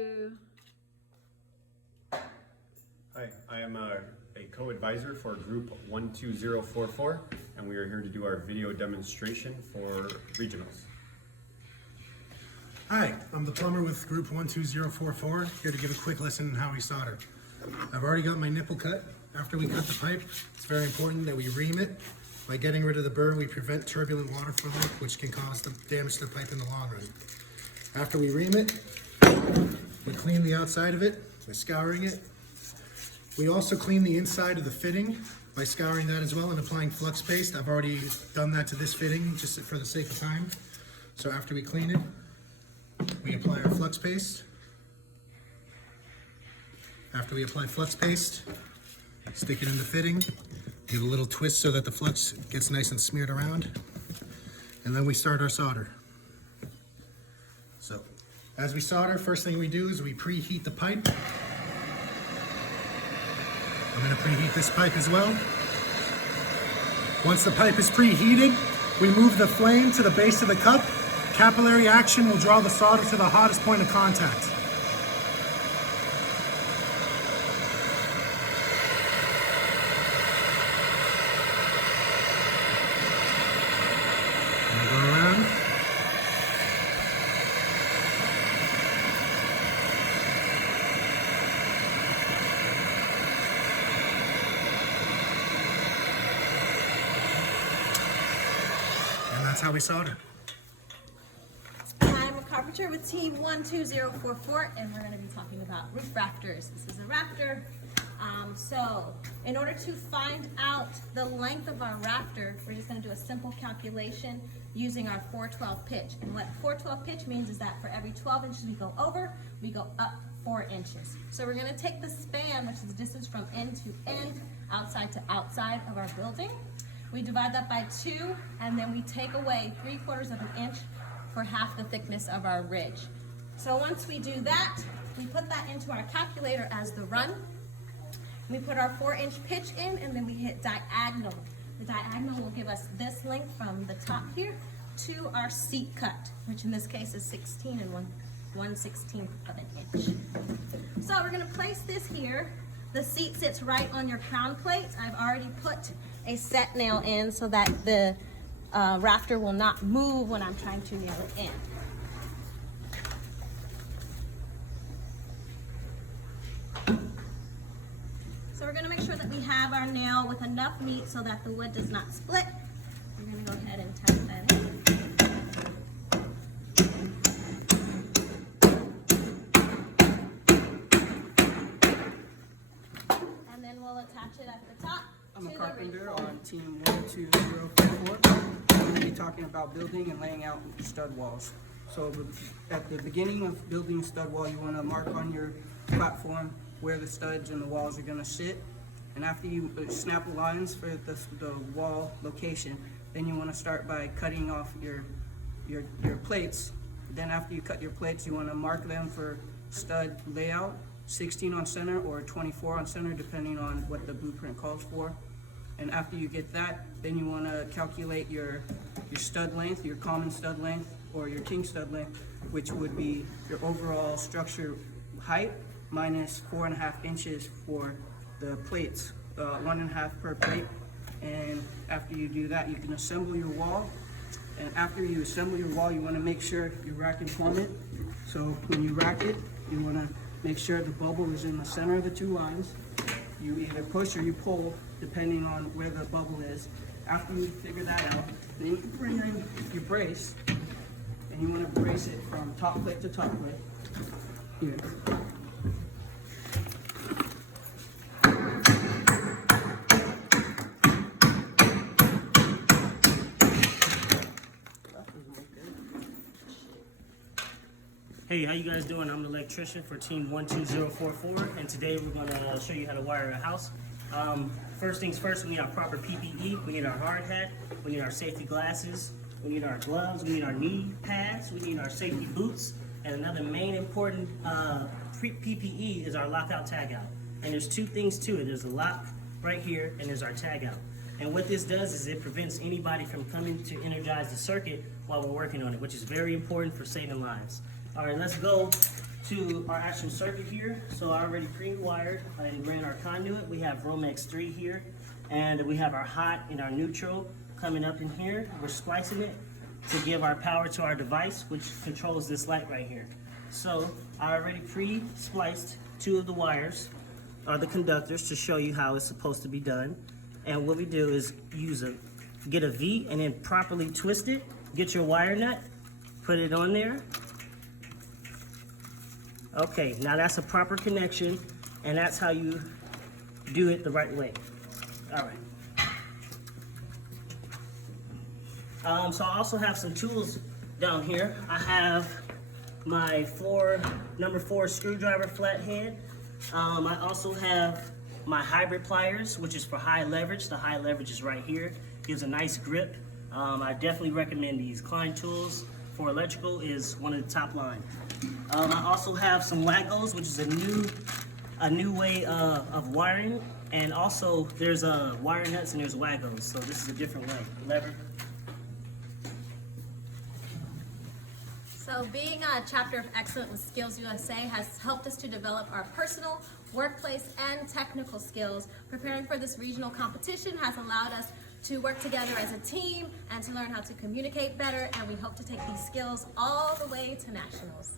you. Hi, I am a co-advisor for group 12044, and we are here to do our video demonstration for regionals. Hi, I'm the plumber with group 12044, here to give a quick lesson on how we solder. I've already got my nipple cut. After we cut the pipe, it's very important that we ream it. By getting rid of the burr, we prevent turbulent water flow, which can cause damage to the pipe in the long run. After we ream it, we clean the outside of it by scouring it. We also clean the inside of the fitting by scouring that as well and applying flux paste. I've already done that to this fitting just for the sake of time. So after we clean it, we apply our flux paste. After we apply flux paste, stick it in the fitting, give a little twist so that the flux gets nice and smeared around, and then we start our solder. So, as we solder, first thing we do is we preheat the pipe. I'm going to preheat this pipe as well. Once the pipe is preheated, we move the flame to the base of the cup. Capillary action will draw the solder to the hottest point of contact. And go around. And that's how we solder. I'm a carpenter with team 12044, and we're going to be talking about roof rafters. This is a rafter. So in order to find out the length of our rafter, we're just going to do a simple calculation using our 412 pitch. And what 412 pitch means is that for every 12 inches we go over, we go up 4 inches. So we're going to take the span, which is the distance from end to end, outside to outside of our building. We divide that by 2, and then we take away 3/4 of an inch for half the thickness of our ridge. So once we do that, we put that into our calculator as the run. We put our 4-inch pitch in, and then we hit diagonal. The diagonal will give us this length from the top here to our seat cut, which in this case is 16 and 1/16 of an inch. So we're gonna place this here. The seat sits right on your crown plate. I've already put a set nail in so that the rafter will not move when I'm trying to nail it in. So we're going to make sure that we have our nail with enough meat so that the wood does not split. We're going to go ahead and tap that in. And then we'll attach it at the top. I'm a carpenter on team 12044. I'm going to be talking about building and laying out stud walls. So at the beginning of building a stud wall, you want to mark on your platform where the studs and the walls are going to sit. And after you snap lines for the wall location, then you want to start by cutting off your plates. Then after you cut your plates, you want to mark them for stud layout, 16 on center or 24 on center, depending on what the blueprint calls for. And after you get that, then you want to calculate your stud length, your common stud length, or your king stud length, which would be your overall structure height minus 4.5 inches for the plates, 1.5 per plate. And after you do that, you can assemble your wall. And after you assemble your wall, you want to make sure you rack and plumb it. So when you rack it, you want to make sure the bubble is in the center of the 2 lines. You either push or you pull, depending on where the bubble is. After you figure that out, then you bring in your brace, and you want to brace it from top plate to top plate. Here. Hey, how you guys doing? I'm the electrician for team 12044, and today we're going to show you how to wire a house. First things first, we need our proper PPE, we need our hard hat, we need our safety glasses, we need our gloves, we need our knee pads, we need our safety boots, and another main important PPE is our lockout tagout. And there's 2 things to it. There's a lock right here, and there's our tagout. And what this does is it prevents anybody from coming to energize the circuit while we're working on it, which is very important for saving lives. All right, let's go to our actual circuit here. So I already pre-wired and ran our conduit. We have Romex 3 here, and we have our hot and our neutral coming up in here. We're splicing it to give our power to our device, which controls this light right here. So I already pre-spliced 2 of the wires, or the conductors, to show you how it's supposed to be done. And what we do is get a V and then properly twist it, get your wire nut, put it on there. Okay, now that's a proper connection, and that's how you do it the right way. All right. So I also have some tools down here. I have my number 4 screwdriver flathead. I also have my hybrid pliers, which is for high leverage. The high leverage is right here. Gives a nice grip. I definitely recommend these. Klein Tools for electrical is one of the top line. I also have some Wagos, which is a new way of wiring. And also there's wire nuts and there's Wagos. So this is a different way. Lever. So being a chapter of excellence with SkillsUSA has helped us to develop our personal, workplace, and technical skills. Preparing for this regional competition has allowed us to work together as a team and to learn how to communicate better, and we hope to take these skills all the way to nationals.